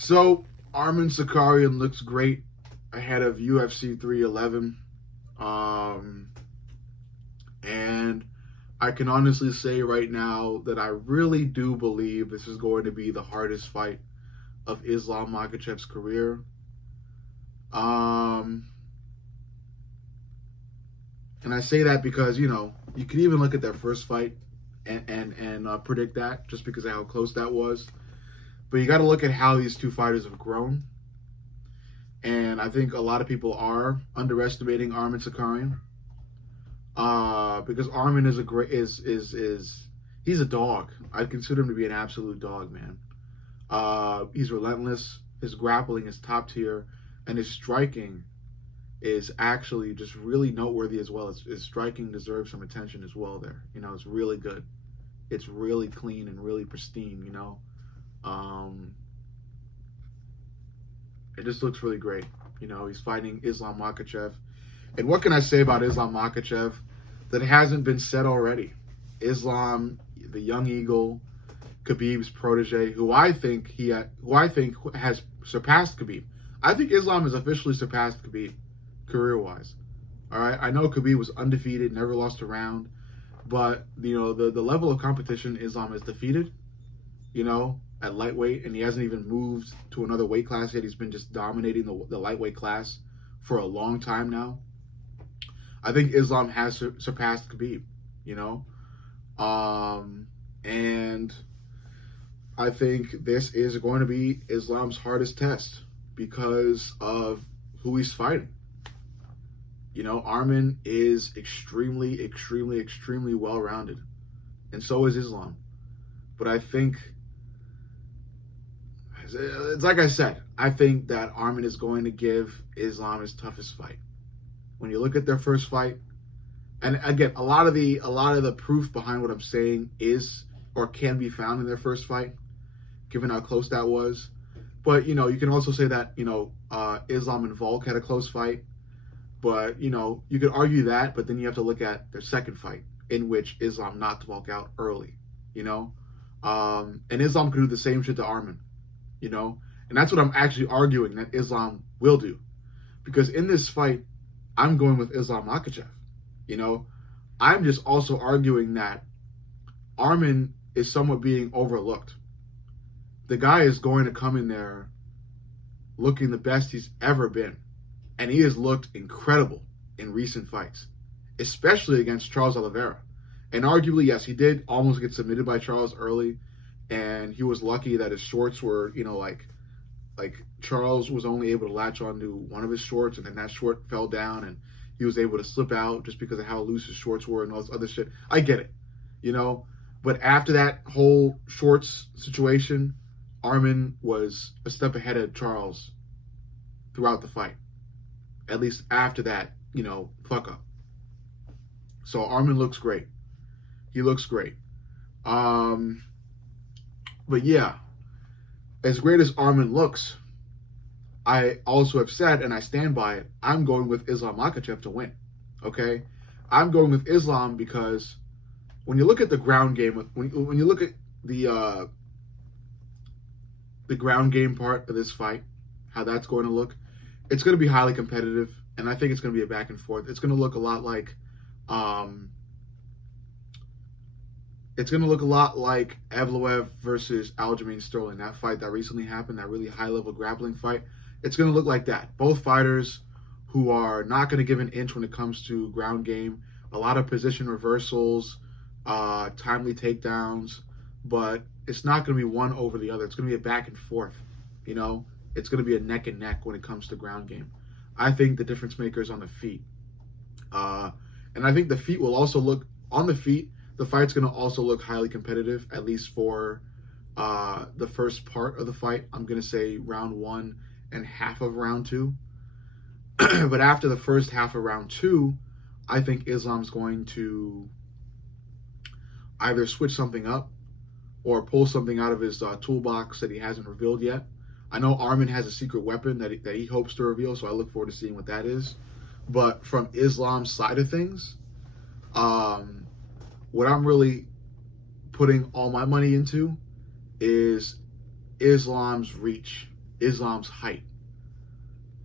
So, Armen Tsarukyan looks great ahead of UFC 311. Um, and I can honestly say right now that I really do believe this is going to be the hardest fight of Islam Makhachev's career. Um, and I say that because, you can even look at their first fight and predict that just because of how close that was. But you got to look at how these two fighters have grown. And I think a lot of people are underestimating Armen Tsarukyan. Because Armen is a great he's a dog. I consider him to be an absolute dog, man. He's relentless. His grappling is top tier, and his striking is actually just really noteworthy as well. His striking deserves some attention as well. There, it's really good. It's really clean and really pristine. It just looks really great. He's fighting Islam Makhachev. And what can I say about Islam Makhachev that hasn't been said already? Islam, the young eagle, Khabib's protege, who I think has surpassed Khabib. I think Islam has officially surpassed Khabib, career-wise. All right, I know Khabib was undefeated, never lost a round, but the level of competition Islam has defeated, at lightweight, and he hasn't even moved to another weight class yet. He's been just dominating the lightweight class for a long time now. I think Islam has surpassed Khabib, and I think this is going to be Islam's hardest test because of who he's fighting. Armen is extremely, extremely, extremely well-rounded, and so is Islam. But I think, it's like I said, I think that Armen is going to give Islam his toughest fight. When you look at their first fight, and again, a lot of the proof behind what I'm saying is or can be found in their first fight, given how close that was. But you can also say that Islam and Volk had a close fight. But you could argue that, but then you have to look at their second fight, in which Islam knocked Volk out early. And Islam could do the same shit to Armen. And that's what I'm actually arguing that Islam will do. Because in this fight, I'm going with Islam Makhachev. I'm just also arguing that Armen is somewhat being overlooked. The guy is going to come in there looking the best he's ever been. And he has looked incredible in recent fights, especially against Charles Oliveira. And arguably, yes, he did almost get submitted by Charles early, and he was lucky that his shorts were, like Charles was only able to latch onto one of his shorts, and then that short fell down, and he was able to slip out just because of how loose his shorts were and all this other shit. I get it, But after that whole shorts situation, Armen was a step ahead of Charles throughout the fight. At least after that, fuck up. So Armen looks great. He looks great. But yeah, as great as Armen looks, I also have said, and I stand by it, I'm going with Islam Makhachev to win. Okay? I'm going with Islam because when you look at the ground game, when you look at the ground game part of this fight, how that's going to look, it's going to be highly competitive, and I think it's going to be a back and forth. It's going to look a lot like Evloev versus Aljamain Sterling, that fight that recently happened, that really high-level grappling fight. It's going to look like that. Both fighters who are not going to give an inch when it comes to ground game. A lot of position reversals, timely takedowns, but it's not going to be one over the other. It's going to be a back and forth, It's going to be a neck and neck when it comes to ground game. I think the difference maker is on the feet. And I think the feet will also look, on the feet, the fight's going to also look highly competitive, at least for the first part of the fight. I'm going to say round 1 and half of round 2. But after the first half of round 2, I think Islam's going to either switch something up or pull something out of his toolbox that he hasn't revealed yet. I know Armen has a secret weapon that he hopes to reveal, so I look forward to seeing what that is. But from Islam's side of things, what I'm really putting all my money into is Islam's reach Islam's height.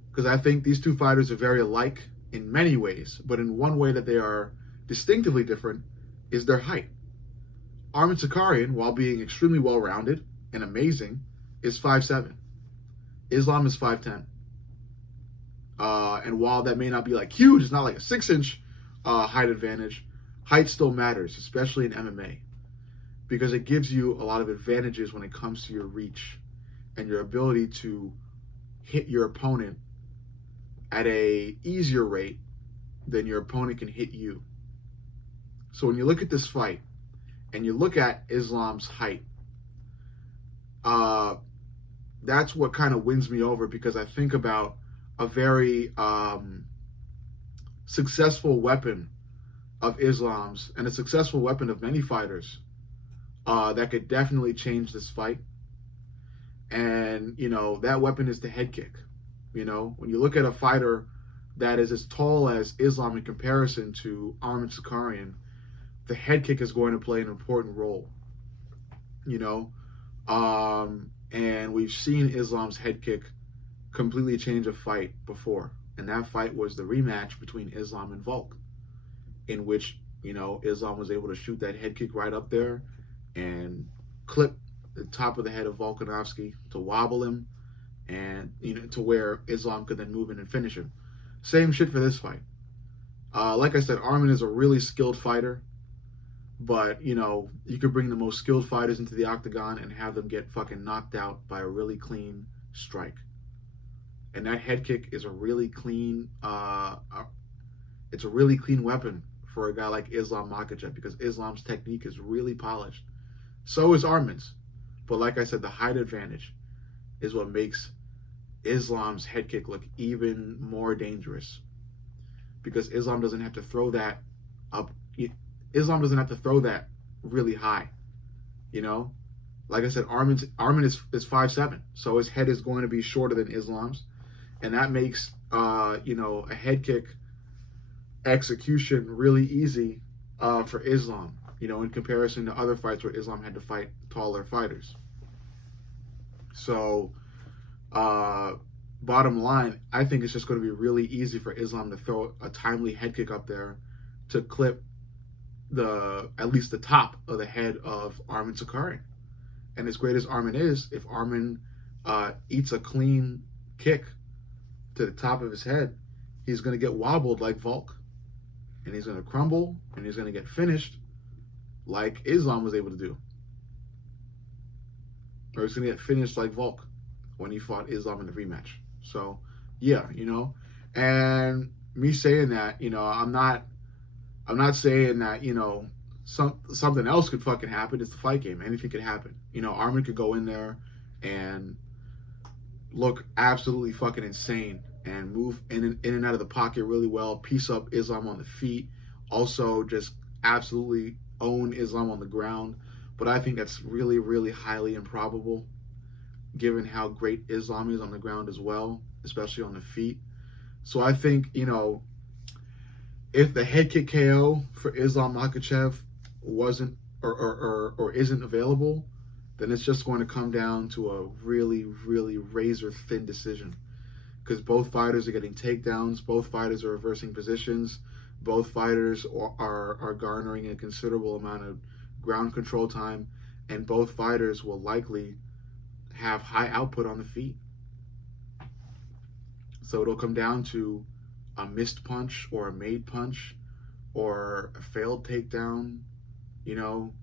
Because I think these two fighters are very alike in many ways, but in one way that they are distinctively different is their height. Armen Tsarukyan, while being extremely well-rounded and amazing, is 5'7". Islam is 5'10". And while that may not be like huge, it's not like a 6-inch height advantage, height still matters, especially in MMA, because it gives you a lot of advantages when it comes to your reach and your ability to hit your opponent at a easier rate than your opponent can hit you. So when you look at this fight and you look at Islam's height, that's what kind of wins me over, because I think about a very successful weapon of Islam's and a successful weapon of many fighters that could definitely change this fight. And, you know, that weapon is the head kick. You know, when you look at a fighter that is as tall as Islam in comparison to Armen Tsarukyan, the head kick is going to play an important role. You know, and we've seen Islam's head kick completely change a fight before. And that fight was the rematch between Islam and Volk, in which, you know, Islam was able to shoot that head kick right up there and clip the top of the head of Volkanovski to wobble him, and, you know, to where Islam could then move in and finish him. Same shit for this fight. Like I said, Armen is a really skilled fighter, but, you know, you could bring the most skilled fighters into the octagon and have them get fucking knocked out by a really clean strike. And that head kick is a really clean, it's a really clean weapon for a guy like Islam Makhachev, because Islam's technique is really polished. So is Armen's. But like I said, the height advantage is what makes Islam's head kick look even more dangerous, because Islam doesn't have to throw that up. Islam doesn't have to throw that really high. You know, like I said, Armen is 5'7", so his head is going to be shorter than Islam's, and that makes you know, a head kick execution really easy for Islam. You know, in comparison to other fights where Islam had to fight taller fighters. So, bottom line, I think it's just going to be really easy for Islam to throw a timely head kick up there to clip at least the top of the head of Armen Tsarukyan. And as great as Armen is, if Armen eats a clean kick to the top of his head, he's going to get wobbled like Volk, and he's going to crumble, and he's going to get finished like Islam was able to do. Or he's going to get finished like Volk when he fought Islam in the rematch. So, yeah, you know. And me saying that, you know, I'm not saying that, you know, something else could fucking happen. It's the fight game. Anything could happen. You know, Armen could go in there and look absolutely fucking insane and move in and out of the pocket really well, piece up Islam on the feet, also just absolutely own Islam on the ground. But I think that's really, really highly improbable, given how great Islam is on the ground as well, especially on the feet. So I think, you know, if the head kick KO for Islam Makhachev wasn't or isn't available, then it's just going to come down to a really, really razor-thin decision, because both fighters are getting takedowns, both fighters are reversing positions, both fighters are garnering a considerable amount of ground control time, and both fighters will likely have high output on the feet. So it'll come down to a missed punch or a made punch or a failed takedown, you know,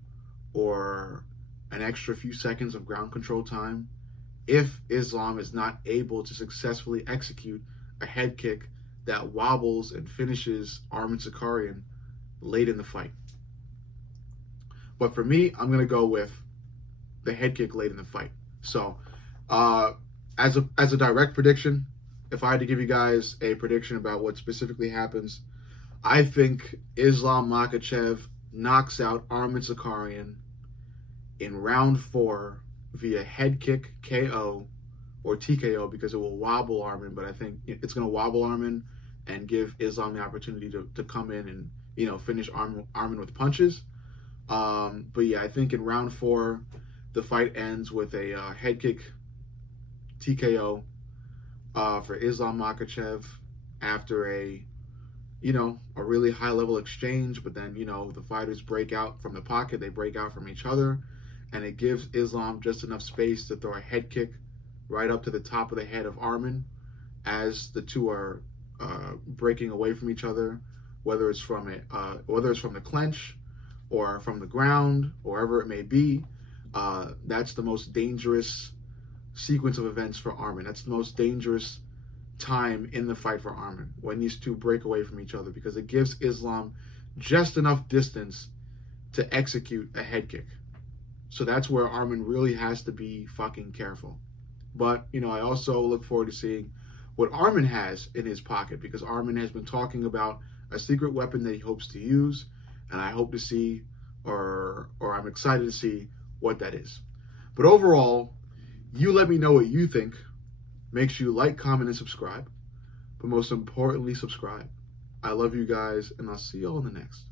or an extra few seconds of ground control time, if Islam is not able to successfully execute a head kick that wobbles and finishes Armen Tsarukyan late in the fight. But for me, I'm going to go with the head kick late in the fight. So, as a direct prediction, if I had to give you guys a prediction about what specifically happens, I think Islam Makhachev knocks out Armen Tsarukyan in round 4 via head kick KO or TKO, because it will wobble Armen, but I think it's going to wobble Armen and give Islam the opportunity to come in and, you know, finish Armen with punches. But yeah, I think in round 4, the fight ends with a head kick TKO for Islam Makhachev after a really high level exchange, but then, the fighters break out from the pocket, they break out from each other, and it gives Islam just enough space to throw a head kick right up to the top of the head of Armen as the two are breaking away from each other, whether it's from the clinch or from the ground, or wherever it may be. That's the most dangerous sequence of events for Armen. That's the most dangerous time in the fight for Armen, when these two break away from each other, because it gives Islam just enough distance to execute a head kick. So that's where Armen really has to be fucking careful. But, I also look forward to seeing what Armen has in his pocket, because Armen has been talking about a secret weapon that he hopes to use, and I hope to see, or I'm excited to see what that is. But overall, you let me know what you think. Make sure you like, comment, and subscribe. But most importantly, subscribe. I love you guys, and I'll see you all in the next.